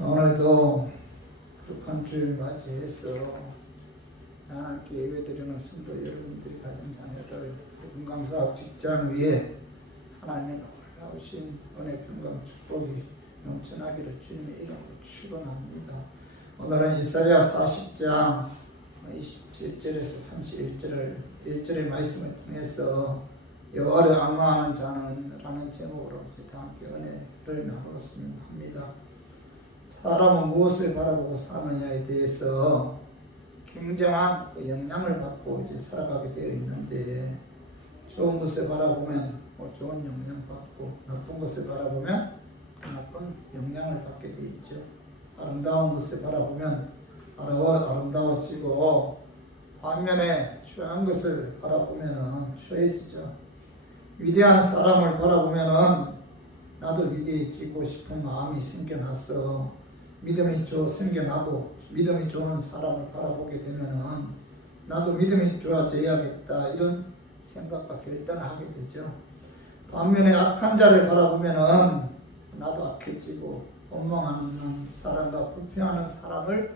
오늘도 북한 주일 맞이해서 하나님께 예배드리는 성도 여러분들이 가진 자녀들 건강사업 직장 위에 하나님의 놀라우신 은혜 평강 축복이 넘쳐나기를 주님의 이름으로 축원합니다. 오늘은 이사야 40장 27절에서 31절의 말씀을 통해서 여호와를 앙망하는 자는 라는 제목으로 다 함께 은혜를 나누었으면 합니다. 사람은 무엇을 바라보고 사느냐에 대해서 굉장한 영향을 받고 이제 살아가게 되어 있는데, 좋은 것을 바라보면 좋은 영향 받고, 나쁜 것을 바라보면 나쁜 영향을 받게 되어 있죠. 아름다운 것을 바라보면 아름다워지고, 반면에 추한 것을 바라보면 추해지죠. 위대한 사람을 바라보면 나도 위대해지고 싶은 마음이 생겨나서 믿음이 생겨나고, 믿음이 좋은 사람을 바라보게 되면은 나도 믿음이 좋아져야겠다 이런 생각과 결단을 하게 되죠. 반면에 악한 자를 바라보면은 나도 악해지고, 원망하는 사람과 불평하는 사람을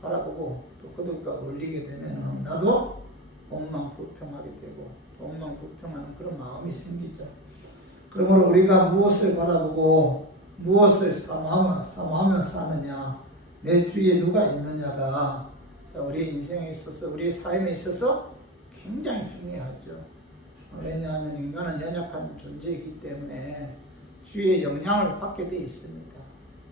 바라보고 또 그들과 어울리게 되면은 나도 원망 불평하게 되고, 원망 불평하는 그런 마음이 생기죠. 그러므로 우리가 무엇을 바라보고 무엇을 사모하며 사느냐, 내 주위에 누가 있느냐가 우리의 인생에 있어서, 우리의 삶에 있어서 굉장히 중요하죠. 왜냐하면 인간은 연약한 존재이기 때문에 주위의 영향을 받게 되어 있습니다.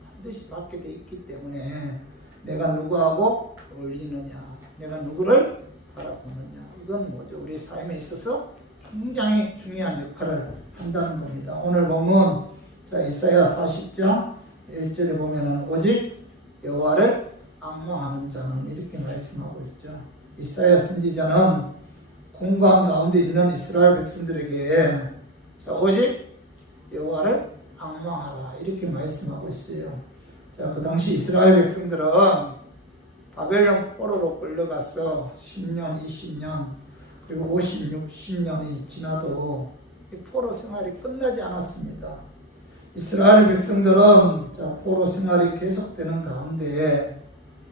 반드시 받게 되어 있기 때문에 내가 누구하고 어울리느냐, 내가 누구를 바라보느냐, 이건 우리 삶에 있어서 굉장히 중요한 역할을 한다는 겁니다. 오늘 보면 이사야 40장 1절에 보면은 오직 여호와를 앙망하는 자는 이렇게 말씀하고 있죠. 이사야 선지자는 공간 가운데 있는 이스라엘 백성들에게 오직 여호와를 앙망하라 이렇게 말씀하고 있어요. 그 당시 이스라엘 백성들은 바벨론 포로로 끌려가서 10년, 20년, 그리고 50, 60년이 지나도 이 포로 생활이 끝나지 않았습니다. 이스라엘 백성들은 포로 생활이 계속되는 가운데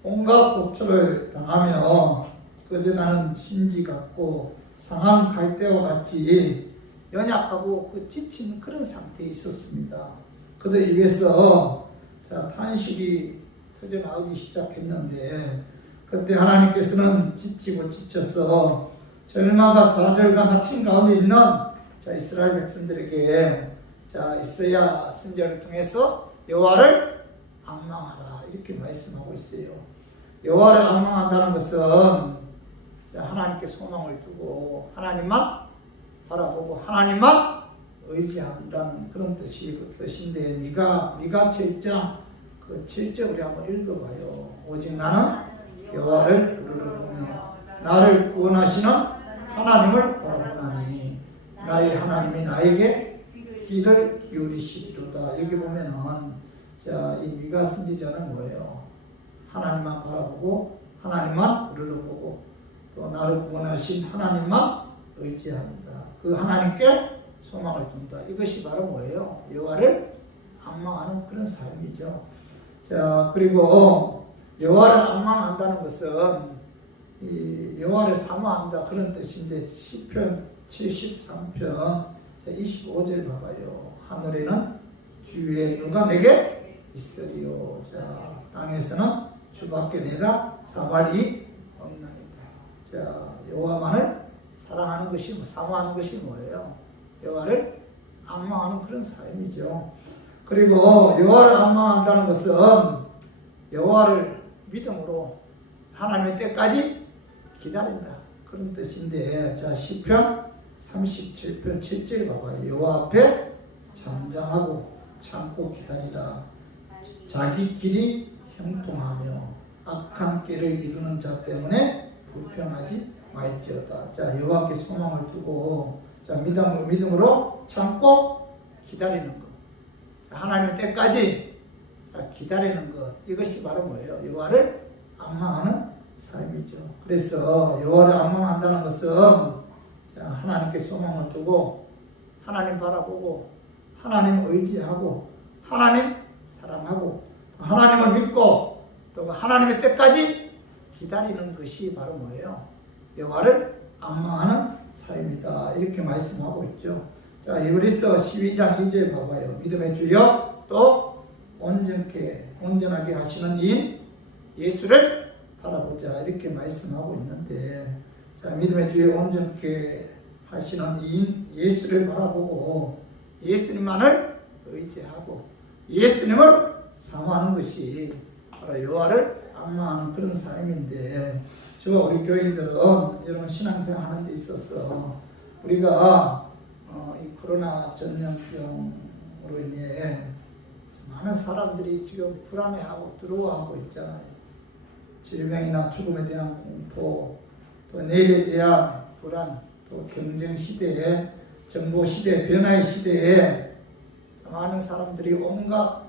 온갖 고초를 당하며 거저나는 심지 같고 상한 갈대와 같이 연약하고 지친 그런 상태에 있었습니다. 그들 입에서 탄식이 터져나오기 시작했는데, 그때 하나님께서는 지치고 지쳐서 절망과 좌절과 막힌 가운데 있는 이스라엘 백성들에게 이사야 선지자를 통해서 여호와를 앙망하라 이렇게 말씀하고 있어요. 여호와를 앙망한다는 것은 하나님께 소망을 두고 하나님만 바라보고 하나님만 의지한다는 그런 뜻인데, 미가 7장 7절 우리 한번 읽어봐요. 오직 나는 여호와를 부르짖으며 나를 구원하시는 하나님을 바라보나니 나의 하나님이 나에게 귀를 기울이시리로다. 여기 보면은 이 미가 선지자는 뭐예요? 하나님만 바라보고 하나님만 부르짖고 또 나를 구원하신 하나님만 의지한다. 그 하나님께 소망을 둔다. 이것이 바로 뭐예요? 여호와를 앙망하는 그런 삶이죠. 그리고 여호와를 앙망한다는 것은 이 여호와를 사모한다 그런 뜻인데, 시편 73편 25절 봐봐요. 하늘에는 주위에 누가 내게 있으리요. 땅에서는 주밖에 내가 사발이 없나이다. 여호와만을 사랑하는 것이 사모하는 것이 뭐예요? 여호와를 앙망하는 그런 삶이죠. 그리고 여호와를 앙망한다는 것은 여호와를 믿음으로 하나님의 때까지 기다린다 그런 뜻인데, 시편 37편 7절 봐봐요. 여호와 앞에 잠잠하고 참고 기다리라. 자기 길이 형통하며 악한 길을 이루는 자 때문에 불평하지 말지어다. 여호와께 소망을 두고 믿음으로 참고 기다리는 것, 하나님의 때까지 기다리는 것, 이것이 바로 뭐예요? 여호와를 앙망하는 삶이죠. 그래서 여호와를 앙망한다는 것은 하나님께 소망을 두고 하나님 바라보고 하나님 의지하고 하나님 사랑하고 하나님 하나님을 믿고 또 하나님의 때까지 기다리는 것이 바로 뭐예요? 여호와를 앙망하는 삶이다. 이렇게 말씀하고 있죠. 자, 히브리서 12장 2절 봐봐요. 믿음의 주여 또 온전하게 하시는 이 예수를 바라보자. 이렇게 말씀하고 있는데, 자, 믿음의 주여 온전하게 하시는 이 예수를 바라보고 예수님만을 의지하고 예수님을 사모하는 것이 바로 여호와를 앙망하는 그런 삶인데, 저와 우리 교인들은 여러분 신앙생활 하는 데 있어서 우리가 이 코로나 전염병으로 인해 많은 사람들이 지금 불안해하고 두려워하고 있잖아요. 질병이나 죽음에 대한 공포, 또 내일에 대한 불안, 또 경쟁 시대에, 정보 시대, 변화의 시대에 많은 사람들이 온갖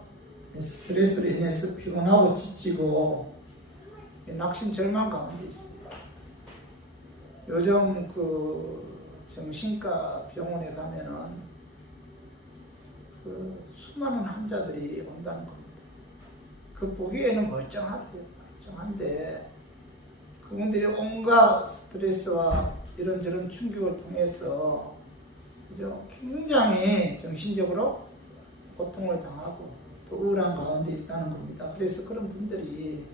스트레스로 인해서 피곤하고 지치고 낙심 절망 가운데 있습니다. 요즘 그 정신과 병원에 가면은 그 수많은 환자들이 온다는 겁니다. 그 보기에는 멀쩡한데 그분들이 온갖 스트레스와 이런저런 충격을 통해서 그죠? 굉장히 정신적으로 고통을 당하고 또 우울한 가운데 있다는 겁니다. 그래서 그런 분들이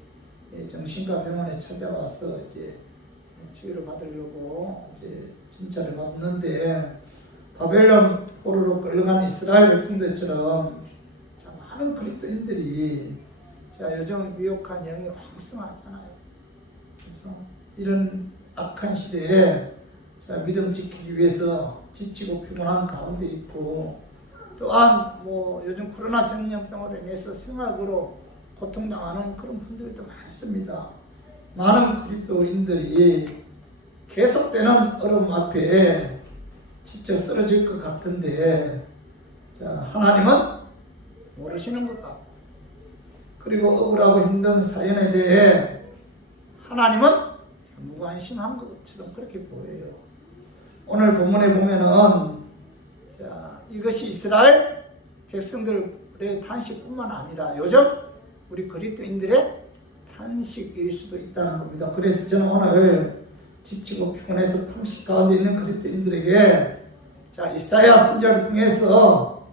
정신과 병원에 찾아와서 이제 치유를 받으려고 이제 진찰을 받는데, 바벨론 포로로 끌려간 이스라엘 백성들처럼 자, 많은 그리스도인들이 자, 요즘 미혹한 영이 왕성하잖아요. 그렇죠? 이런 악한 시대에 자, 믿음 지키기 위해서 지치고 피곤한 가운데 있고, 또한 뭐 요즘 코로나 전염병으로 인해서 생활으로 고통당하는 그런 분들도 많습니다. 많은 그리스도인들이 계속되는 어려움 앞에 지쳐 쓰러질 것 같은데, 자, 하나님은 모르시는 것 같고, 그리고 억울하고 힘든 사연에 대해 하나님은 무관심한 것처럼 그렇게 보여요. 오늘 본문에 보면은 자, 이것이 이스라엘 백성들의 탄식뿐만 아니라 요즘 우리 그리스도인들의 탄식일 수도 있다는 겁니다. 그래서 저는 오늘 지치고 피곤해서 탄식 가운데 있는 그리스도인들에게 자, 이사야 선지자를 통해서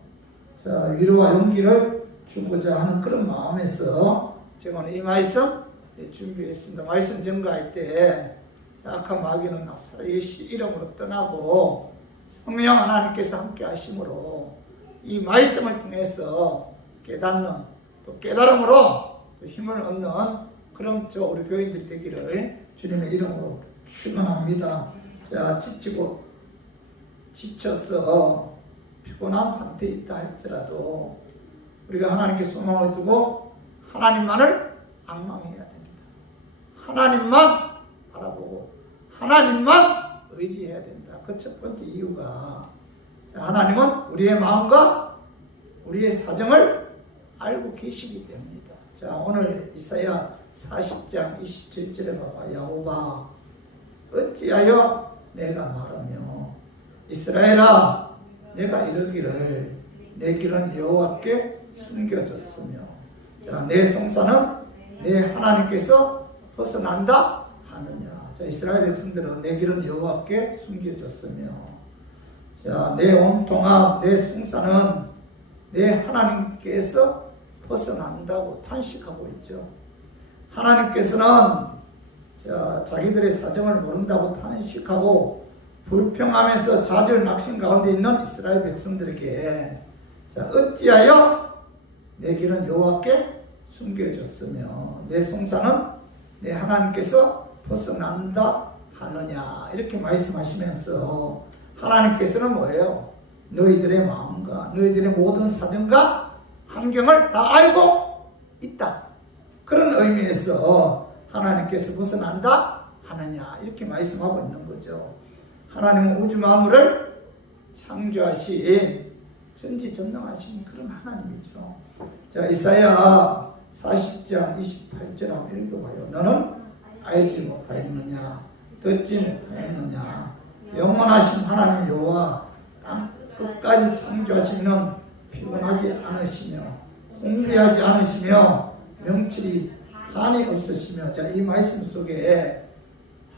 자, 위로와 용기를 주고자 하는 그런 마음에서 제가 오늘 이 말씀 준비했습니다. 말씀 전가할 때 악한 마귀는 나사렛 예수 이름으로 떠나고 성령 하나님께서 함께 하심으로 이 말씀을 통해서 깨닫는, 또 깨달음으로 또 힘을 얻는 그런 우리 교인들이 되기를 주님의 이름으로 축원합니다. 자, 지치고 지쳐서 피곤한 상태에 있다 할지라도 우리가 하나님께 소망을 두고 하나님만을 앙망해야 됩니다. 하나님만 바라보고 하나님만 의지해야 된다. 그 첫 번째 이유가 하나님은 우리의 마음과 우리의 사정을 알고 계시기 때문이다. 자, 오늘 이사야 40장 27절에 봐봐. 야곱아 어찌하여 내가 말하며 이스라엘아 내가 이르기를 내 길은 여호와께 숨겨졌으며 자, 내 성사는 내 하나님께서 벗어난다 하느냐. 자, 이스라엘 백성들은 내 길은 여호와께 숨겨졌으며 자, 내 온통함 내 성사는 내 하나님께서 벗어난다고 탄식하고 있죠. 하나님께서는 자, 자기들의 사정을 모른다고 탄식하고 불평하면서 좌절 낙심 가운데 있는 이스라엘 백성들에게 자, 어찌하여 내 길은 여호와께 숨겨졌으며 내 성사는 내 하나님께서 벗어난다 하느냐 이렇게 말씀하시면서 하나님께서는 뭐예요? 너희들의 마음과 너희들의 모든 사정과 환경을 다 알고 있다. 그런 의미에서 하나님께서 벗어난다 하느냐 이렇게 말씀하고 있는 거죠. 하나님은 우주 만물을 창조하신 전지전능하신 그런 하나님이죠. 자, 이사야 40장 28절 한번 읽어봐요. 너는 알지 못하였느냐 듣지 못하였느냐 영원하신 하나님 여호와 땅 끝까지 창조하시는 피곤하지 않으시며 공비하지 않으시며 명철이 한이 없으시며, 자, 이 말씀 속에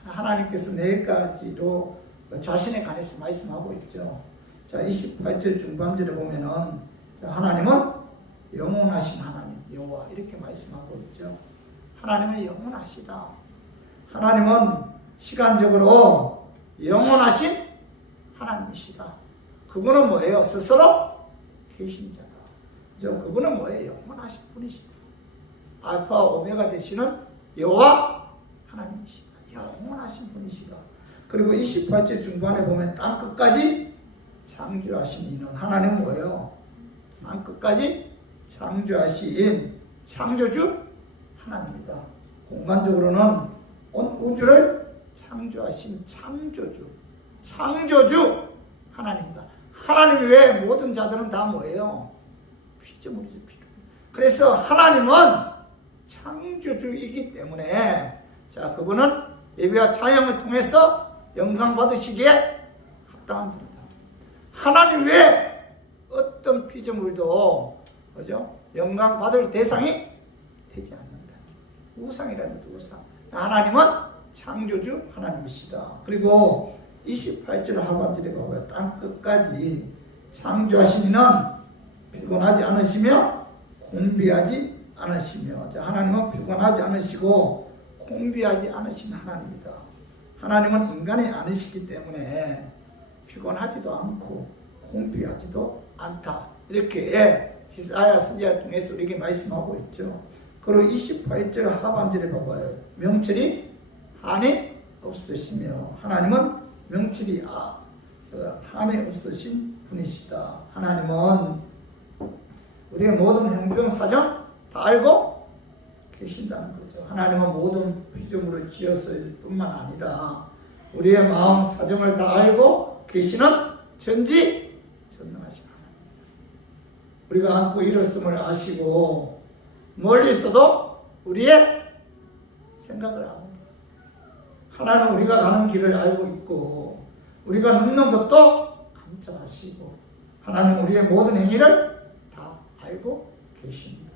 하나님께서 내일까지도 자신에 관해서 말씀하고 있죠. 자, 28절 중반절에 보면은, 자, 하나님은 영원하신 하나님 여호와 이렇게 말씀하고 있죠. 하나님은 영원하시다. 하나님은 시간적으로 영원하신 하나님이시다. 그분은 뭐예요? 스스로 계신 자다. 그분은 뭐예요? 영원하신 분이시다. 알파 오메가 되시는 여호와 하나님이시다. 영원하신 분이시다. 그리고 28절 중반에 보면 땅 끝까지 창조하신 이는 하나님은 뭐예요? 땅 끝까지 창조하신 창조주 하나님이다. 공간적으로는 온 우주를 창조하신 창조주 하나님이다. 하나님 외에 모든 자들은 다 뭐예요? 피조물이죠. 그래서 하나님은 창조주이기 때문에, 자, 그분은 예배와 찬양을 통해서 영광 받으시기에 합당한 분이다. 하나님 외에 어떤 피조물도 그죠? 영광 받을 대상이 되지 않는다. 우상이라는 것도 우상. 하나님은 창조주 하나님이시다. 그리고 28절 하반절에 보면 땅 끝까지 창조하신 이는 피곤하지 않으시며 곤비하지 않으시며, 자, 하나님은 피곤하지 않으시고 곤비하지 않으신 하나님이다. 하나님은 인간이 아니시기 때문에 피곤하지도 않고 곤비하지도 않다. 이렇게 이사야 선지자를 통해서 우리에게 말씀하고 있죠. 그리고 28절 하반절에 봐봐요. 명철이 한이 없으시며, 하나님은 명철이 한이 없으신 분이시다. 하나님은 우리의 모든 형편 사정 다 알고 계신다는 거죠. 하나님은 모든 피조물을 지었을 뿐만 아니라 우리의 마음 사정을 다 알고 계시는 전지전능하신 하나님. 우리가 안고 일었음을 아시고 멀리 있어도 우리의 생각을 압니다. 하나님은 우리가 가는 길을 알고 있고 우리가 눕는 것도 감찰하시고 하나님은 우리의 모든 행위를 다 알고 계십니다.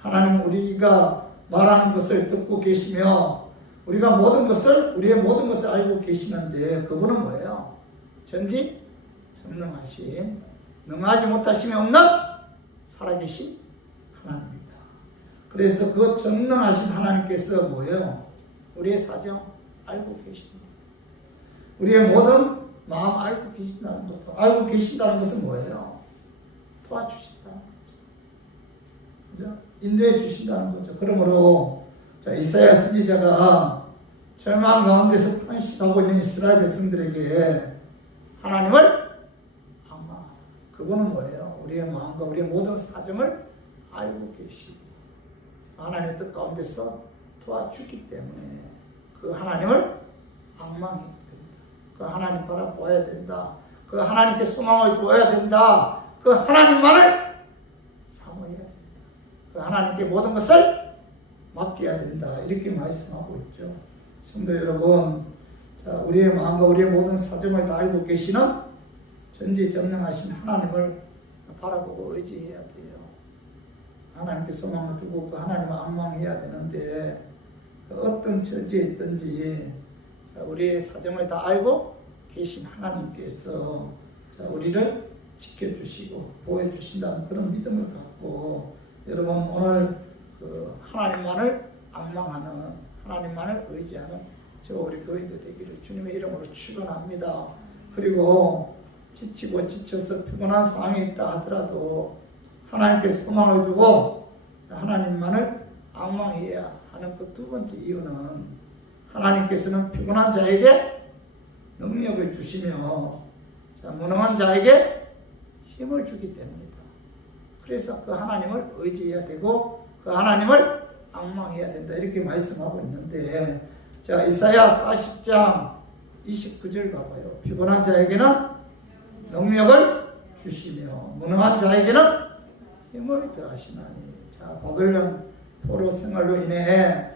하나님은 우리가 말하는 것을 듣고 계시며 우리가 우리의 모든 것을 알고 계시는데, 그분은 뭐예요? 전지전능하신, 능하지 못하심이 없는 살아계신 하나님입니다. 그래서 그 전능하신 하나님께서 뭐예요? 우리의 사정 알고 계십니다. 우리의 모든 마음 알고 계신다는 것도, 알고 계신다는 것은 뭐예요? 도와주신다는 거죠. 인도해 주신다는 거죠. 그러므로 자, 이사야 선지자가 절망 가운데서 탄식하고 있는 이스라엘 백성들에게 하나님을 악망, 그분은 뭐예요? 우리의 마음과 우리의 모든 사정을 알고 계시고 하나님의 뜻 가운데서 도와주기 때문에 그 하나님을 악망해야 된다. 그 하나님 바라보아야 된다. 그 하나님께 소망을 두어야 된다. 그 하나님만을 사모해야 된다. 그 하나님께 모든 것을 맡겨야 된다. 이렇게 말씀하고 있죠. 성도 여러분, 자, 우리의 마음과 우리의 모든 사정을 다 알고 계시는 전지전능하신 하나님을 바라보고 의지해야 돼요. 하나님께 소망을 두고 그 하나님을 악망해야 되는데, 어떤 처지에 있든지 자, 우리의 사정을 다 알고 계신 하나님께서 자, 우리를 지켜주시고 보호해주신다는 그런 믿음을 갖고, 여러분 오늘 그 하나님만을 악망하는, 하나님만을 의지하는 저 우리 교인들 되기를 주님의 이름으로 축원합니다. 그리고 지치고 지쳐서 피곤한 상황에 있다 하더라도 하나님께 소망을 두고 하나님만을 악망해야 하는 그 두 번째 이유는, 하나님께서는 피곤한 자에게 능력을 주시며 무능한 자에게 힘을 주기 때문이다. 그래서 그 하나님을 의지해야 되고 그 하나님을 악망해야 된다. 이렇게 말씀하고 있는데, 자, 이사야 40장 29절 봐봐요. 피곤한 자에게는 능력을 주시며 무능한 자에게는 힘을 더하시나니. 자, 바벨론 포로 생활로 인해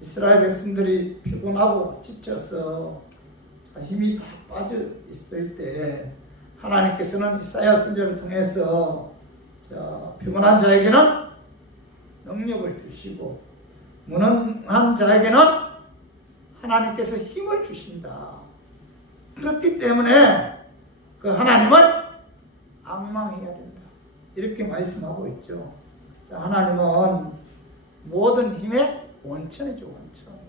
이스라엘 백성들이 피곤하고 지쳐서 힘이 다 빠져 있을 때 하나님께서는 이사야 선지자를 통해서 자, 피곤한 자에게는 능력을 주시고 무능한 자에게는 하나님께서 힘을 주신다. 그렇기 때문에 그 하나님을 앙망해야 된다. 이렇게 말씀하고 있죠. 자, 하나님은 모든 힘의 원천이죠. 원천.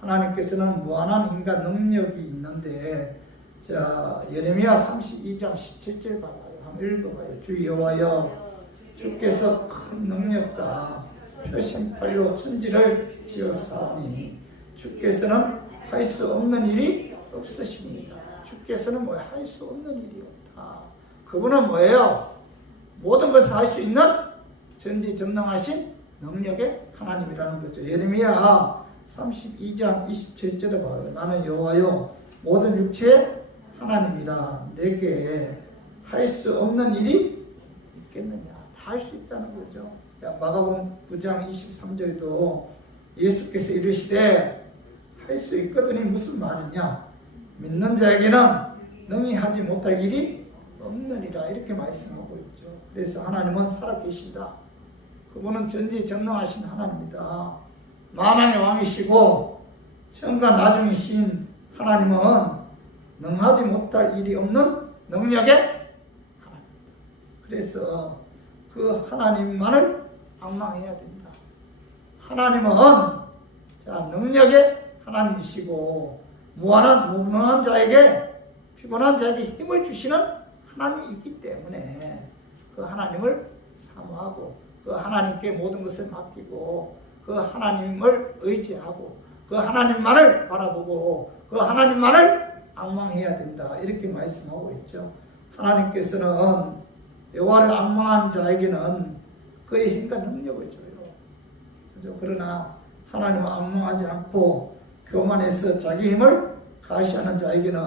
하나님께서는 무한한 힘과 능력이 있는데, 자, 예레미야 32장 17절 봐봐요. 한번 읽어봐요. 주 여호와여, 주께서 큰 능력과 표심팔로 천지를 지었사오니 주께서는 할 수 없는 일이 없으십니다. 주께서는 뭐 할 수 없는 일이 없다. 그분은 뭐예요? 모든 것을 할 수 있는 전지전능하신 능력의 하나님이라는 거죠. 예레미야 32장 27절에 봐요. 나는 여호와여 모든 육체의 하나님이라 내게 할 수 없는 일이 있겠느냐. 다 할 수 있다는 거죠. 마가복음 9장 23절도 예수께서 이르시되 할 수 있거든이 무슨 말이냐. 믿는 자에게는 능히 하지 못할 일이 없느니라. 이렇게 말씀하고 있죠. 그래서 하나님은 살아계신다. 그분은 전지전능하신 하나님이다. 만왕의 왕이시고 천과 나중이신 하나님은 능하지 못할 일이 없는 능력의 하나님. 그래서 그 하나님만을 앙망해야 된다. 하나님은 자, 능력의 하나님이시고 무능한 자에게 피곤한 자에게 힘을 주시는 하나님이 있기 때문에 그 하나님을 사모하고 그 하나님께 모든 것을 맡기고 그 하나님을 의지하고 그 하나님만을 바라보고 그 하나님만을 앙망해야 된다. 이렇게 말씀하고 있죠. 하나님께서는 여호와를 앙망한 자에게는 그의 힘과 능력을 줘요. 그렇죠? 그러나 하나님을 앙망하지 않고 교만해서 자기 힘을 가시하는 자에게는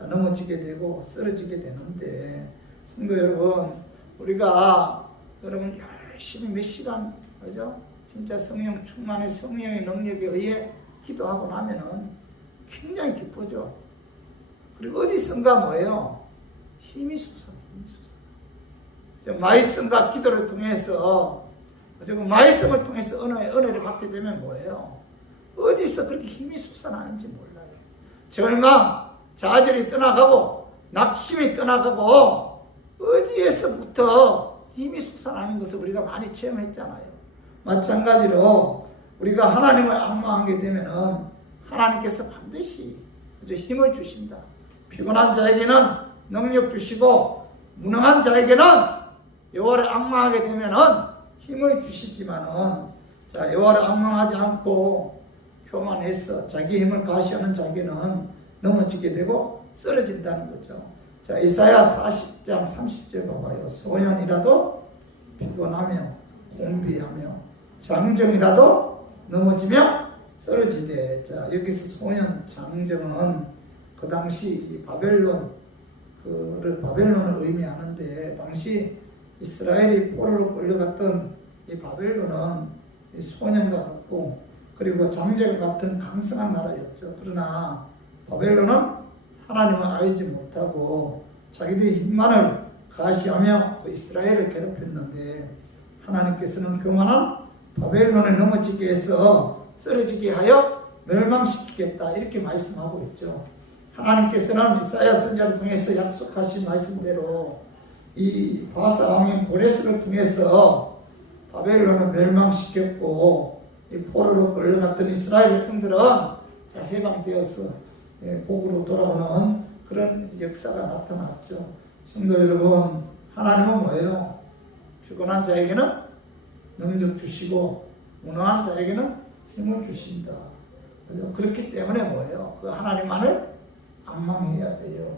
넘어지게 되고 쓰러지게 되는데, 성도 여러분, 우리가 여러분 열심히 몇 시간, 그죠? 진짜 성령 충만의 성령의 능력에 의해 기도하고 나면은 굉장히 기쁘죠. 그리고 어디선가 뭐예요? 힘이 솟아. 말씀과 기도를 통해서, 말씀을 통해서 은혜를 받게 되면 뭐예요? 어디서 그렇게 힘이 솟아나는지 몰라요. 절망, 좌절이 떠나가고 낙심이 떠나가고 어디에서부터 힘이 솟아나는 것을 우리가 많이 체험했잖아요. 마찬가지로 우리가 하나님을 앙망하게 되면 하나님께서 반드시 힘을 주신다. 피곤한 자에게는 능력 주시고 무능한 자에게는 여호와를 앙망하게 되면 힘을 주시지만은, 자, 여호와를 앙망하지 않고 교만해서 자기 힘을 가시하는 자에게는 넘어지게 되고 쓰러진다는 거죠. 자, 이사야 40장 30절 봐봐요. 소년이라도 피곤하며 공비하며 장정이라도 넘어지며 쓰러지되. 자, 여기서 소년, 장정은 그 당시 바벨론을 의미하는데, 당시 이스라엘이 포로로 끌려갔던 이 바벨론은 이 소년과 같고, 그리고 장정 같은 강성한 나라였죠. 그러나 바벨론은 하나님을 알지 못하고 자기들의 힘만을 가시하며 그 이스라엘을 괴롭혔는데, 하나님께서는 그만한 바벨론을 넘어지게 해서 쓰러지게 하여 멸망시키겠다. 이렇게 말씀하고 있죠. 하나님께서는 이사야 선지자를 통해서 약속하신 말씀대로 이 바사 왕인 고레스를 통해서 바벨론을 멸망시켰고, 이 포로로 끌려갔던 이스라엘 백성들은 해방되어서 복으로 돌아오는 그런 역사가 나타났죠. 성도 여러분, 하나님은 뭐예요? 피곤한 자에게는 능력 주시고 무능한 자에게는 힘을 주신다. 그렇기 때문에 뭐예요? 그 하나님만을 앙망해야 돼요.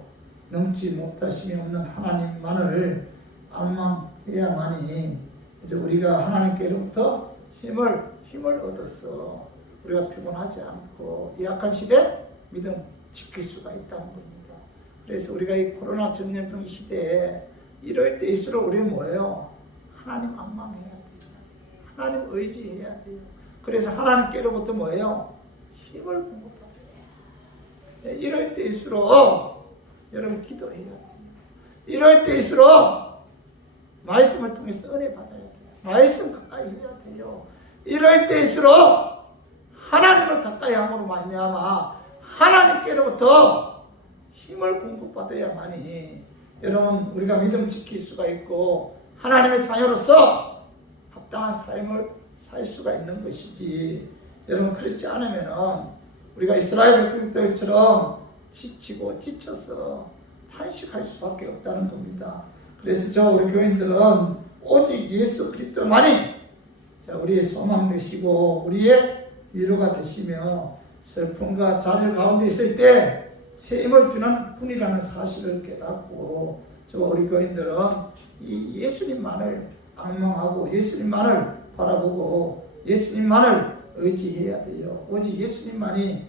넘지 못하심이 없는 하나님만을 앙망해야만이 이제 우리가 하나님께로부터 힘을 얻어서 우리가 피곤하지 않고 이 약한 시대 믿음 지킬 수가 있다는 겁니다. 그래서 우리가 이 코로나 전염병 시대에 이럴 때일수록 우리는 뭐예요? 하나님 앙망해야 돼요. 하나님 의지해야 돼요. 그래서 하나님께로부터 뭐예요? 힘을 공급받아요. 이럴 때일수록 여러분 기도해야 돼요. 이럴 때일수록 말씀을 통해서 은혜 받아야 돼요. 말씀 가까이 해야 돼요. 이럴 때일수록 하나님을 가까이 함으로 말미암아 하나님께로부터 힘을 공급받아야만이 여러분 우리가 믿음 지킬 수가 있고 하나님의 자녀로서 합당한 삶을 살 수가 있는 것이지. 여러분 그렇지 않으면 우리가 이스라엘 백성들처럼 지치고 지쳐서 탄식할 수밖에 없다는 겁니다. 그래서 우리 교인들은 오직 예수 그리스도만이 우리의 소망 되시고 우리의 위로가 되시며 슬픔과 좌절 가운데 있을 때 새 힘을 주는 분이라는 사실을 깨닫고 우리 교인들은 이 예수님만을 앙망하고 예수님만을 바라보고 예수님만을 의지해야 돼요. 오직 예수님만이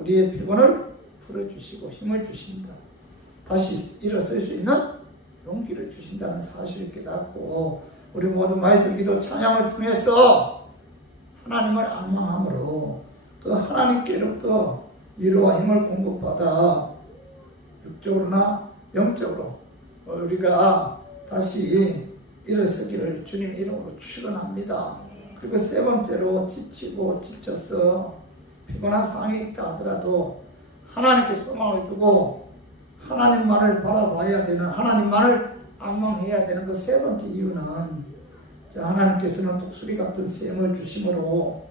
우리의 피곤을 풀어주시고 힘을 주신다. 다시 일어설 수 있는 용기를 주신다는 사실을 깨닫고 우리 모두 말씀 기도 찬양을 통해서 하나님을 앙망함으로 또 하나님께로부터 위로와 힘을 공급받아 육적으로나 영적으로 우리가 다시 일어서기를 주님 이름으로 축원합니다. 그리고 세 번째로 지치고 지쳐서 피곤한 상황이 있다 하더라도 하나님께 소망을 두고 하나님만을 바라봐야 되는 하나님만을 앙망해야 되는 그 세 번째 이유는 하나님께서는 독수리 같은 샘을 주심으로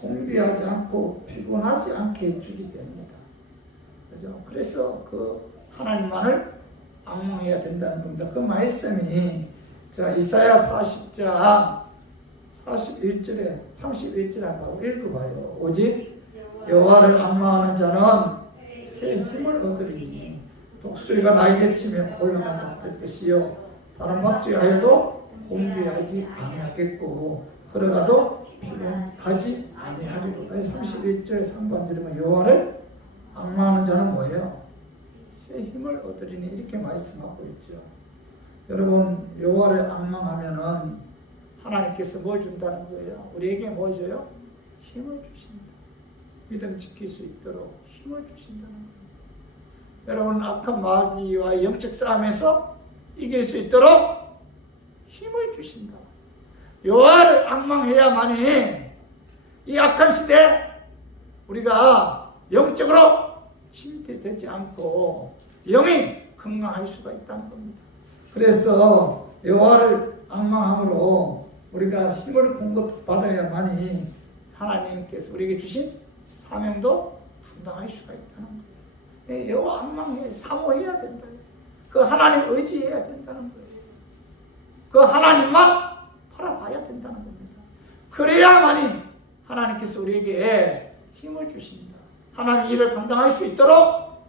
공비하지 않고 피곤하지 않게 해주기 때문이다. 그죠? 그래서 그 하나님만을 앙망해야 된다는 겁니다. 그 말씀이 이사야 40장 41절에 31절에 한번 읽어봐요. 오직 여호와를 앙망하는 자는 새 힘을 얻으리니 독수리가 날개 치며 올라가 닿을 것이요 다른 박쥐하여도 공비하지 아니하겠고 걸어가도 피곤하지 아니하리로다. 31절 상반절에 여호와를 앙망하는 자는 뭐예요? 새 힘을 얻으리니 이렇게 말씀하고 있죠. 여러분 여호와를 앙망하면은 하나님께서 뭘 준다는 거예요? 우리에게 뭐 줘요? 힘을 주신다. 믿음 지킬 수 있도록 힘을 주신다는 겁니다. 여러분 악한 마귀와 영적 싸움에서 이길 수 있도록 힘을 주신다. 여호와를 앙망해야만이 이 악한 시대 우리가 영적으로 침체되지 않고 영이 건강할 수가 있다는 겁니다. 그래서 여호와를 앙망함으로 우리가 힘을 공급받아야만이 하나님께서 우리에게 주신 사명도 감당할 수가 있다는 거예요. 여호와 앙망해 사모해야 된다. 그 하나님 의지해야 된다는 거예요. 그 하나님만 바라봐야 된다는 겁니다. 그래야만이 하나님께서 우리에게 힘을 주신다. 하나님 일을 감당할 수 있도록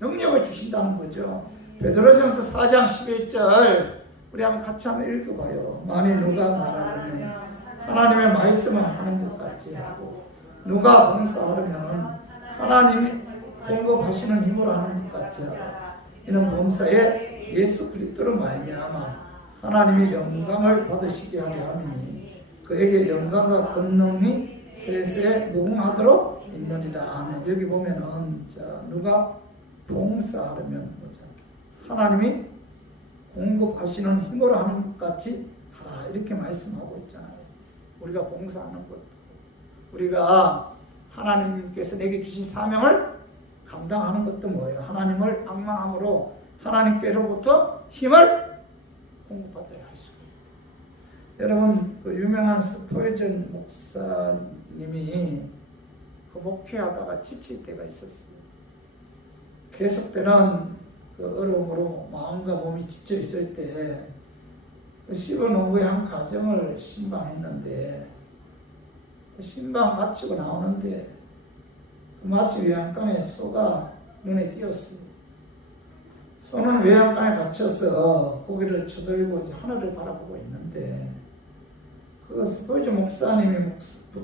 능력을 주신다는 거죠. 베드로전서 4장 11절 우리 한번 같이 한번 읽어봐요. 만일 누가 말하려면 하나님의 말씀을 하는 것 같이 하고 누가 봉사하려면 하나님이 공급하시는 힘으로 하는 것 같이 하고 이는 범사에 예수 그리스도로 말미암아 하나님이 영광을 받으시게 하려 함이니 그에게 영광과 권능이 세세 무궁하도록 있느니라. 아멘. 여기 보면은 누가 봉사하려면 하나님이 공급하시는 힘으로 하는 것 같이 하라 이렇게 말씀하고 있잖아요. 우리가 봉사하는 것도 우리가 하나님께서 내게 주신 사명을 감당하는 것도 뭐예요? 하나님을 앙망함으로 하나님께로부터 힘을 공급받아야 할 수 있습니다. 여러분 그 유명한 스포이전 목사님이 그 목회하다가 지칠 때가 있었어요. 계속되는 그 어려움으로 마음과 몸이 지쳐 있을 때 그 시골농부의 한 가정을 신방했는데 그 신방 마치고 나오는데 그 마치 외양간에 소가 눈에 띄었어요. 소는 외양간에 갇혀서 고개를 쳐들고 이제 하늘을 바라보고 있는데 그 스포이저 목사님이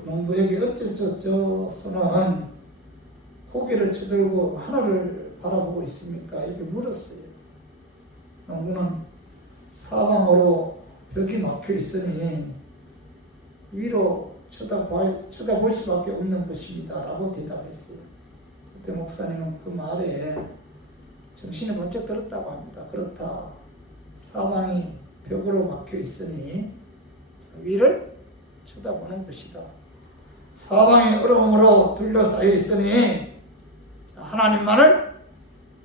농부에게 어째서 저 소는 고개를 쳐들고 하늘을 바라보고 있습니까? 이렇게 물었어요. 농부는 사방으로 벽이 막혀 있으니 위로 쳐다볼 수밖에 없는 것입니다. 라고 대답했어요. 그때 목사님은 그 말에 정신이 번쩍 들었다고 합니다. 그렇다. 사방이 벽으로 막혀 있으니 위를 쳐다보는 것이다. 사방이 어려움으로 둘러싸여 있으니 하나님만을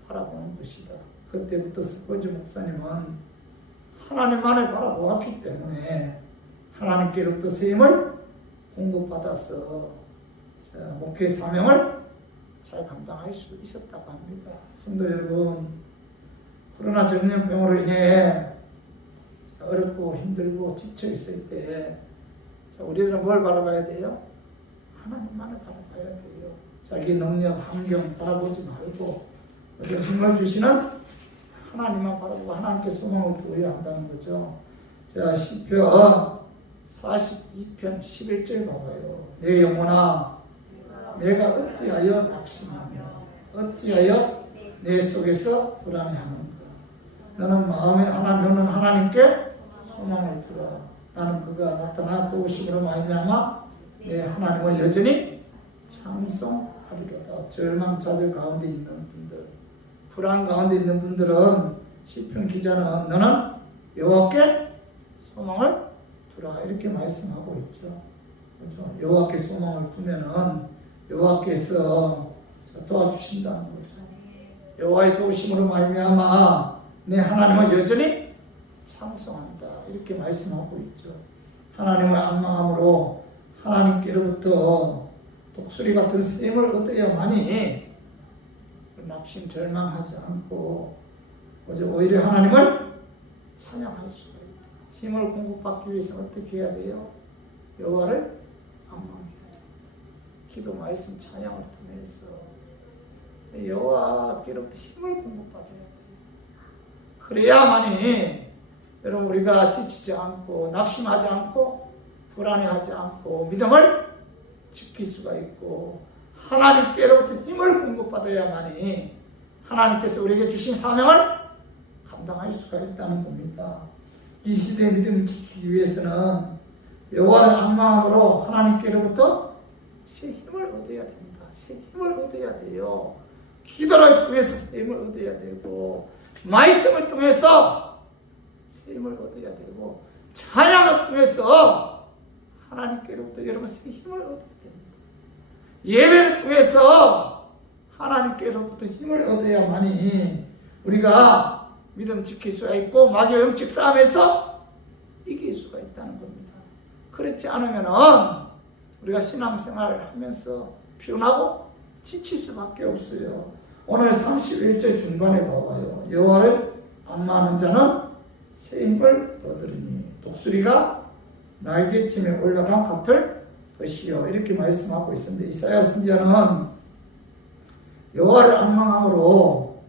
바라보는 것이다. 그때부터 스포츠 목사님은 하나님만을 바라보았기 때문에 하나님께로부터 쓰임을 공급받아서 목회 사명을 잘 감당할 수 있었다고 합니다. 성도 여러분, 코로나 전염병으로 인해 어렵고 힘들고 지쳐 있을 때 우리들은 뭘 바라봐야 돼요? 하나님만을 바라봐야 돼요. 자기 능력, 환경 바라보지 말고 우리가 힘을 주시는 하나님만 바라보고 하나님께 소망을 두어야 한다는 거죠. 자, 시편 42편 11절 봐봐요. 내 영혼아, 내가 어찌하여 낙심하며 어찌하여 내 속에서 불안해하는가. 너는 너는 하나님께 소망을 두라. 나는 그가 나타나 도우심으로 말미암아 내 하나님을 여전히 찬송하리로다. 절망좌절 가운데 있는 분들, 불안 가운데 있는 분들은 시편 기자는 너는 여호와께 소망을 두라 이렇게 말씀하고 있죠. 그렇죠? 여호와께 소망을 두면은 여호와께서 도와주신다는 거죠. 여호와의 도우심으로 말미암아 내 하나님을 여전히 찬송한다 이렇게 말씀하고 있죠. 하나님을 앙망함으로 하나님께로부터 독수리 같은 쓰임을 얻어야만이 낙심 절망하지 않고 오히려 하나님을 찬양할 수가 있다. 힘을 공급받기 위해서 어떻게 해야 돼요? 여호와를 앙망해야 돼요. 기도 말씀 찬양을 통해서 여호와께로부터 힘을 공급받아야 돼요. 그래야만이 여러분 우리가 지치지 않고 낙심하지 않고 불안해하지 않고 믿음을 지킬 수가 있고 하나님께로부터 힘을 공급받아야만이 하나님께서 우리에게 주신 사명을 감당할 수가 있다는 겁니다. 이 시대의 믿음을 지키기 위해서는 여호와의 앙망함으로 하나님께로부터 새 힘을 얻어야 됩니다. 새 힘을 얻어야 돼요. 기도를 통해서 새 힘을 얻어야 되고 말씀을 통해서 새 힘을 얻어야 되고 찬양을 통해서 하나님께로부터 여러분 새 힘을 얻어야 됩니다. 예배를 통해서 하나님께로부터 힘을 얻어야만이 우리가 믿음 지킬 수가 있고 마귀의 영적 싸움에서 이길 수가 있다는 겁니다. 그렇지 않으면은 우리가 신앙생활을 하면서 피곤하고 지칠 수밖에 없어요. 오늘 31절 중반에 봐봐요. 여호와를 앙망하는 자는 새 힘을 얻으리니 독수리가 날개침에 올라간 같을 것이요 이렇게 말씀하고 있습니다. 이사야 선지자는 여호와를 앙망함으로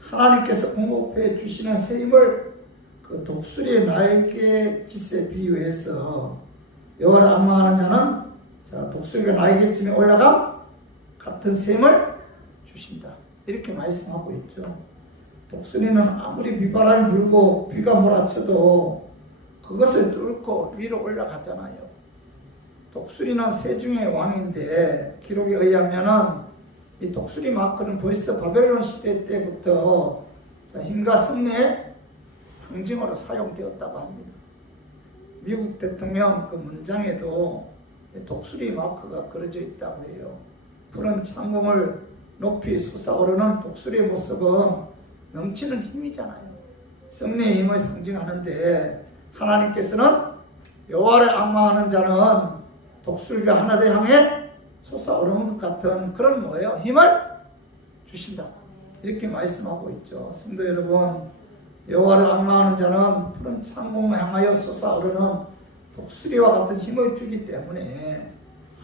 하나님께서 공급해 주시는 새 힘을 그 독수리의 날개짓에 비유해서 여호와를 앙망하는 자는 독수리가 날개침에 올라간 같은 새 힘을 주신다 이렇게 말씀하고 있죠. 독수리는 아무리 비바람이 불고 비가 몰아쳐도 그것을 뚫고 위로 올라가잖아요. 독수리는 새 중의 왕인데 기록에 의하면은 이 독수리 마크는 벌써 바벨론 시대 때부터 힘과 승리의 상징으로 사용되었다고 합니다. 미국 대통령 그 문장에도 독수리 마크가 그려져 있다고 해요. 푸른 창공을 높이 솟아오르는 독수리의 모습은 넘치는 힘이잖아요. 승리의 힘을 상징하는데 하나님께서는 여호와를 앙망하는 자는 독수리가 하늘을 향해 솟아오르는 것 같은 그런 뭐예요? 힘을 주신다. 이렇게 말씀하고 있죠. 성도 여러분, 여호와를 앙망하는 자는 푸른 창공을 향하여 솟아오르는 독수리와 같은 힘을 주기 때문에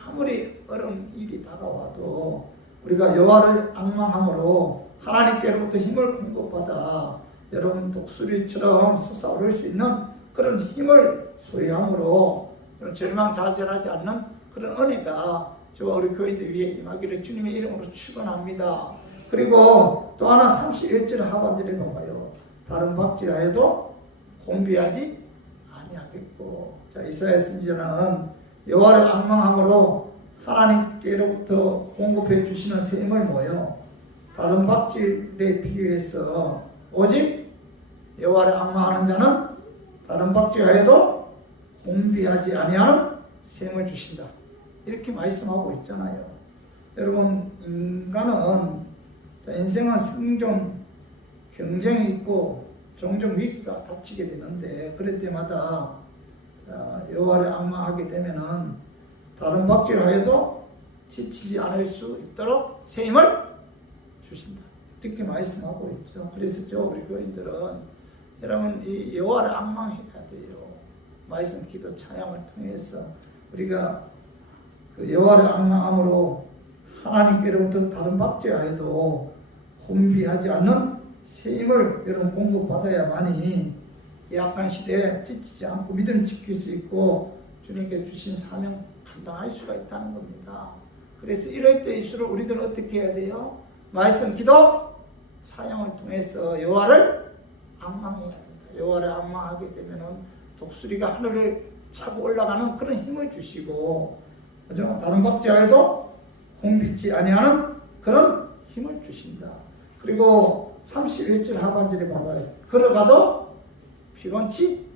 아무리 어려운 일이 다가와도 우리가 여호와를 앙망함으로 하나님께로부터 힘을 공급받아 여러분 독수리처럼 솟아오를 수 있는 그런 힘을 소유함으로 절망좌절하지 않는 그런 은혜가 저와 우리 교인들 위에 임하기를 주님의 이름으로 축원합니다. 그리고 또 하나 31절 하반절에 봐봐요. 다른 박질하여도 곤비하지 아니하겠고. 자, 이사야 선지자는 여호와를 앙망함으로 하나님께로부터 공급해 주시는 새 힘을 뭐예요? 다른 박질에 비유해서 오직 여호와를 앙망하는 자는 다른 박질하여도 혼비하지 아니하는 셈을 주신다. 이렇게 말씀하고 있잖아요. 여러분, 인간은 인생은 생존 경쟁이 있고 종종 위기가 닥치게 되는데, 그럴 때마다 여호와를 앙망하게 되면은 다른 박질하여도 지치지 않을 수 있도록 새 힘을 주신다. 이렇게 말씀하고 있죠. 그래서 우리 교인들은 여러분 이 여호와를 앙망해야 돼요. 말씀, 기도, 찬양을 통해서 우리가 그 여호와를 앙망함으로 하나님께로부터 다른 박질하여도 혼비하지 않는 새 힘을 여러분 공급받아야만이 약한 시대에 지치지 않고 믿음 지킬 수 있고 주님께 주신 사명 감당할 수가 있다는 겁니다. 그래서 이럴 때일수록 우리들은 어떻게 해야 돼요? 말씀, 기도, 찬양을 통해서 여호와를 앙망해야 된다. 여호와를 앙망하게 되면은 독수리가 하늘을 차고 올라가는 그런 힘을 주시고, 그죠? 다른 박자에도 홍빛이 아니하는 그런 힘을 주신다. 그리고 31절 하반절에 봐봐요. 걸어가도 피곤치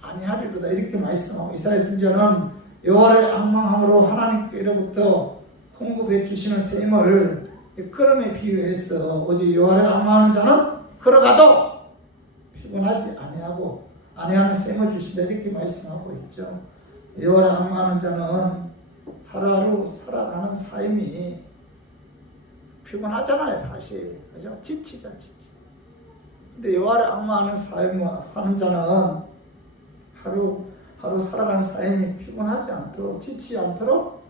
아니하리로다. 이렇게 말씀하고, 이사야 선지자는 여호와를 앙망함으로 하나님께로부터 공급해 주시는 새 힘을 걸음에 비유해서 오직 여호와를 앙망하는 자는 걸어가도 피곤하지 아니하는 셈을 주신다. 이렇게 말씀하고 있죠. 여호와를 앙망하는 자는 하루하루 살아가는 삶이 피곤하잖아요, 사실. 그죠? 지치죠. 근데 여호와를 앙망하는 삶을 사는 자는 하루 살아가는 삶이 피곤하지 않도록, 지치지 않도록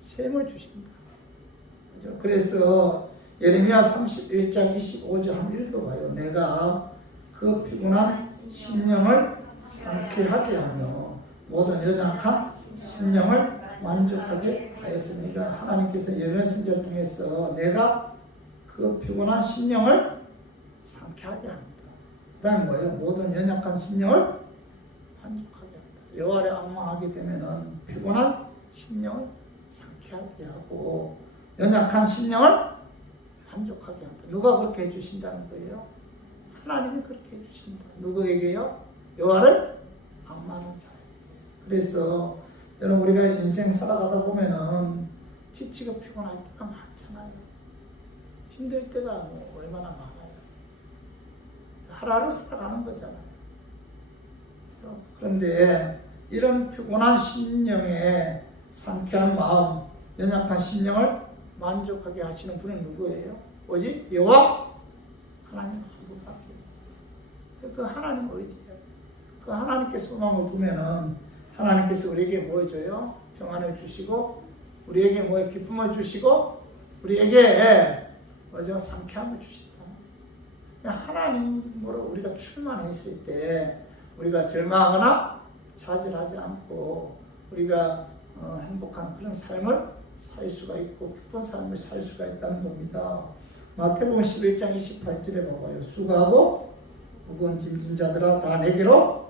셈을 주신다. 그죠? 그래서 예레미야 31장 25절 한번 읽어봐요. 내가 그 피곤한 심령을 상쾌하게 하며 모든 연약한 심령을 만족하게 하였으니까, 하나님께서 예레미야 선지자를 통해서 내가 그 피곤한 심령을 상쾌하게 한다. 그 다음에 뭐예요? 모든 연약한 심령을 만족하게 한다. 여호와를 앙망하게 되면은 피곤한 심령을 상쾌하게 하고 연약한 심령을 만족하게 한다. 누가 그렇게 해주신다는 거예요? 하나님이 그렇게 해주신다. 누구에게요? 여호와를 앙망하는 자예요. 그래서 여러분, 우리가 인생 살아가다 보면은 지치고 피곤할 때가 많잖아요. 힘들 때가 얼마나 많아요. 하루하루 살아가는 거잖아요. 그런데 이런 피곤한 심령에 상쾌한 마음, 연약한 심령을 만족하게 하시는 분은 누구예요? 오직 여호와 하나님 한 분밖에. 그 하나님 의지해요. 그 하나님께 소망을 두면은 하나님께서 우리에게 뭐 해줘요? 평안을 주시고, 우리에게 뭐 기쁨을 주시고, 우리에게 뭐죠? 상쾌함을 주신다. 하나님으로 우리가 출마했을 때 우리가 절망하거나 좌절하지 않고 우리가 행복한 그런 삶을 살 수가 있고 기쁜 삶을 살 수가 있다는 겁니다. 마태복음 11장 28절에 봐봐요. 수고하고 무거운 짐진 자들아 다 내게로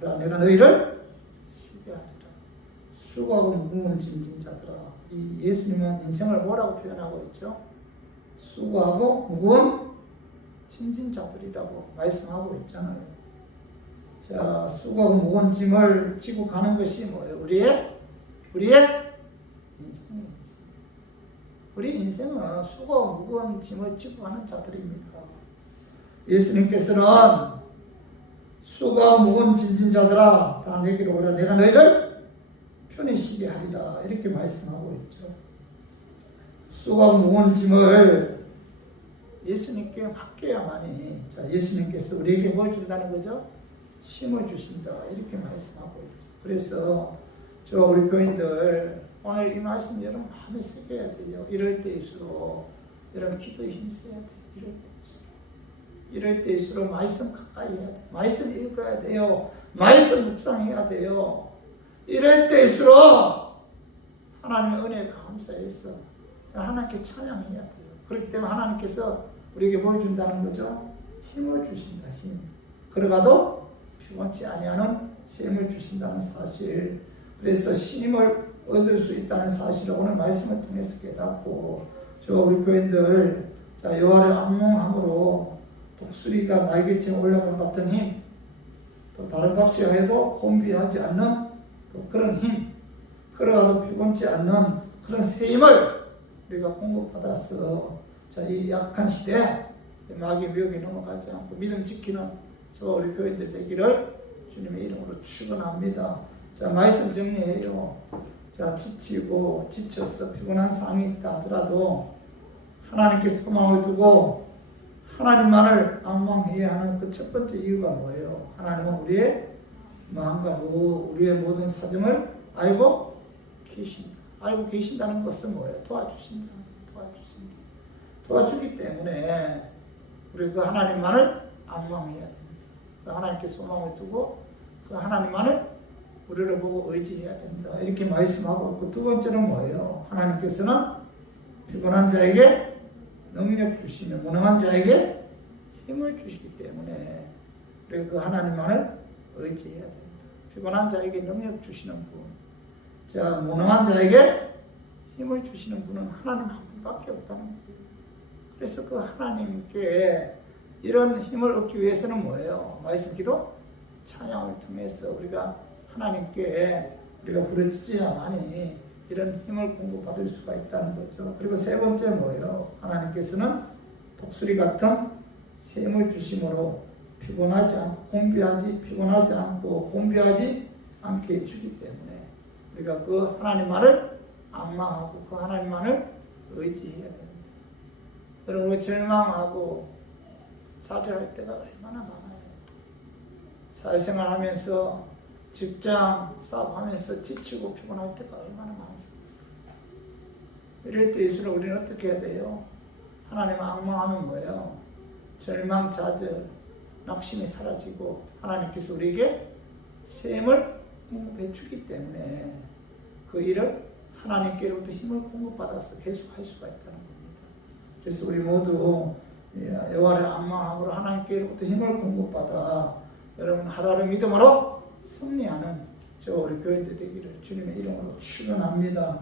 오라. 내가 너희를 쉬게 하리라. 수고하고 무거운 짐진 자들아. 이 예수님은 인생을 뭐라고 표현하고 있죠? 수고하고 무거운 짐진 자들이라고 말씀하고 있잖아요. 자, 수고하고 무거운 짐을 지고 가는 것이 뭐예요? 우리의 인생이에요. 우리 인생은 수고하고 무거운 짐을 지고 가는 자들입니다. 예수님께서는 수고하고 무거운 짐진 자들아 다 내게로 오라. 내가 너희를 편히 쉬게 하리라. 이렇게 말씀하고 있죠. 수고하고 무거운 짐을 예수님께 맡겨야만이, 자, 예수님께서 우리에게 뭘 준다는 거죠? 힘을 주신다. 이렇게 말씀하고 있죠. 그래서 우리 교인들 오늘 이 말씀 여러분 마음에 새겨야 돼요. 이럴 때일수록 여러분 기도에 힘써야 돼요. 이럴 때일수록 말씀 가까이 해야 돼요. 말씀 읽어야 돼요. 말씀 묵상해야 돼요. 이럴 때일수록 하나님의 은혜에 감사해서 하나님께 찬양해야 돼요. 그렇기 때문에 하나님께서 우리에게 뭘 준다는 거죠? 힘을 주신다. 힘. 걸어가도 피곤치 아니하는 셈을 주신다는 사실. 그래서 힘을 얻을 수 있다는 사실을 오늘 말씀을 통해서 깨닫고, 우리 교인들, 자, 여호와를 앙망함으로 독수리가 날개처럼 올라간 같은 힘, 또 다른 박쥐와 해도 혼비하지 않는 또 그런 힘, 걸어가도 피곤치 않는 그런 새 힘을 우리가 공급받았어. 자, 이 약한 시대 마귀의 미혹에 넘어가지 않고 믿음 지키는 저 우리 교인들 되기를 주님의 이름으로 축원합니다. 자, 말씀 정리해요. 자, 지치고 지쳐서 피곤한 상황이 있다 하더라도 하나님께 소망을 두고 하나님만을 악망해야 하는 그 첫 번째 이유가 뭐예요? 하나님은 우리의 마음과 우리의 모든 사정을 알고 계신다. 알고 계신다는 것은 뭐예요? 도와주신다. 도와주기 때문에 우리 그 하나님만을 악망해야 됩니다. 그 하나님께 소망을 두고 그 하나님만을 우리를 보고 의지해야 된다. 이렇게 말씀하고 있고, 두 번째는 뭐예요? 하나님께서는 피곤한 자에게 능력 주시며 무능한 자에게 힘을 주시기 때문에 우리가 그 하나님만을 의지해야 됩니다. 피곤한 자에게 능력 주시는 분, 자, 무능한 자에게 힘을 주시는 분은 하나님 한 분밖에 없다는 거예요. 그래서 그 하나님께 이런 힘을 얻기 위해서는 뭐예요? 말씀 기도, 찬양을 통해서 우리가 하나님께 우리가 부르짖어야만이 이런 힘을 공급받을 수가 있다는 거죠. 그리고 세 번째 뭐예요? 하나님께서는 독수리 같은 샘을 주심으로 피곤하지 않고 곤비하지 않게 해주기 때문에 우리가 그 하나님만을 악망하고 그 하나님만을 의지해야 됩니다. 여러분, 우리가 절망하고 좌절할 때가 얼마나 많아요. 사회생활 하면서 직장 사업하면서 지치고 피곤할 때가 얼마나 많습니다. 이럴 때일수록 우리는 어떻게 해야 돼요? 하나님 악망하면 뭐예요? 절망, 좌절, 낙심이 사라지고 하나님께서 우리에게 샘을 공급해 주기 때문에 그 일을 하나님께로부터 힘을 공급받아서 계속할 수가 있다는 겁니다. 그래서 우리 모두 여호와를 악망하고 하나님께로부터 힘을 공급받아 여러분 하루하루 믿음으로 승리하는 저 우리 교인들 되기를 주님의 이름으로 축원합니다.